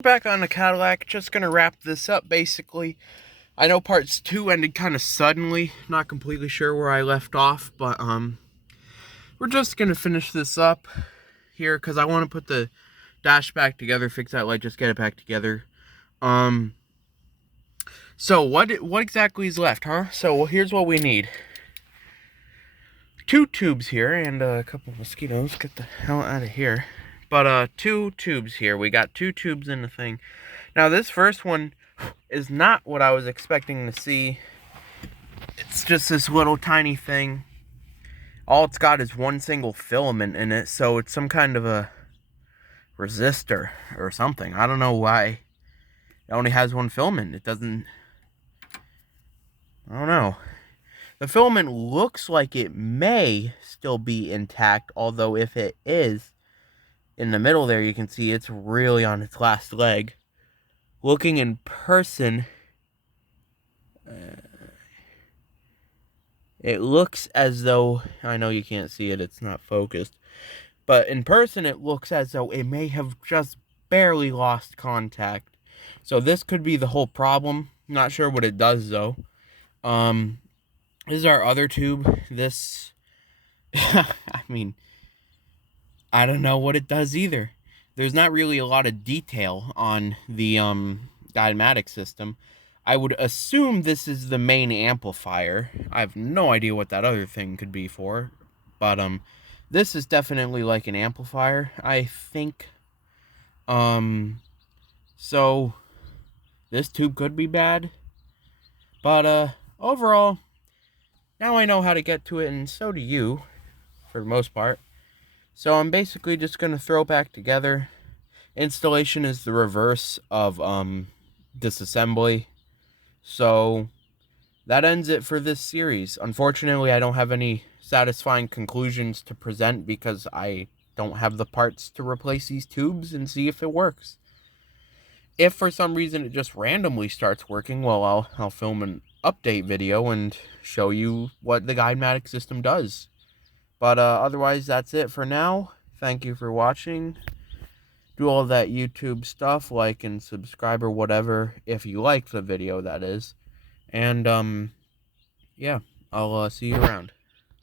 Back on the Cadillac, just gonna wrap this up basically. I know parts 2 ended kind of suddenly, not completely sure where I left off, but we're just gonna finish this up here because I want to put the dash back together, fix that light, just get it back together. So what exactly is left, huh? So here's what we need. 2 tubes here and a couple of mosquitoes. Get the hell out of here. But 2 tubes here. We got 2 tubes in the thing. Now this first one is not what I was expecting to see. It's just this little tiny thing. All it's got is one single filament in it, so it's some kind of a resistor or something. I don't know why it only has one filament. It doesn't... I don't know. The filament looks like it may still be intact, although if it is, in the middle there you can see it's really on its last leg. Looking in person, it looks as though, I know you can't see it, it's not focused, but in person it looks as though it may have just barely lost contact. So this could be the whole problem. Not sure what it does though. This is our other tube. This, I mean, I don't know what it does either. There's not really a lot of detail on the Matic system. I would assume this is the main amplifier. I have no idea what that other thing could be for, but this is definitely like an amplifier, I think. So this tube could be bad, but overall, now I know how to get to it, and so do you, for the most part. So I'm basically just going to throw it back together. Installation is the reverse of disassembly. So that ends it for this series. Unfortunately, I don't have any satisfying conclusions to present because I don't have the parts to replace these tubes and see if it works. If for some reason it just randomly starts working, well, I'll film an update video and show you what the Matic system does. But otherwise, that's it for now. Thank you for watching. Do all that YouTube stuff, like and subscribe or whatever, if you liked the video, that is. And, yeah, I'll see you around.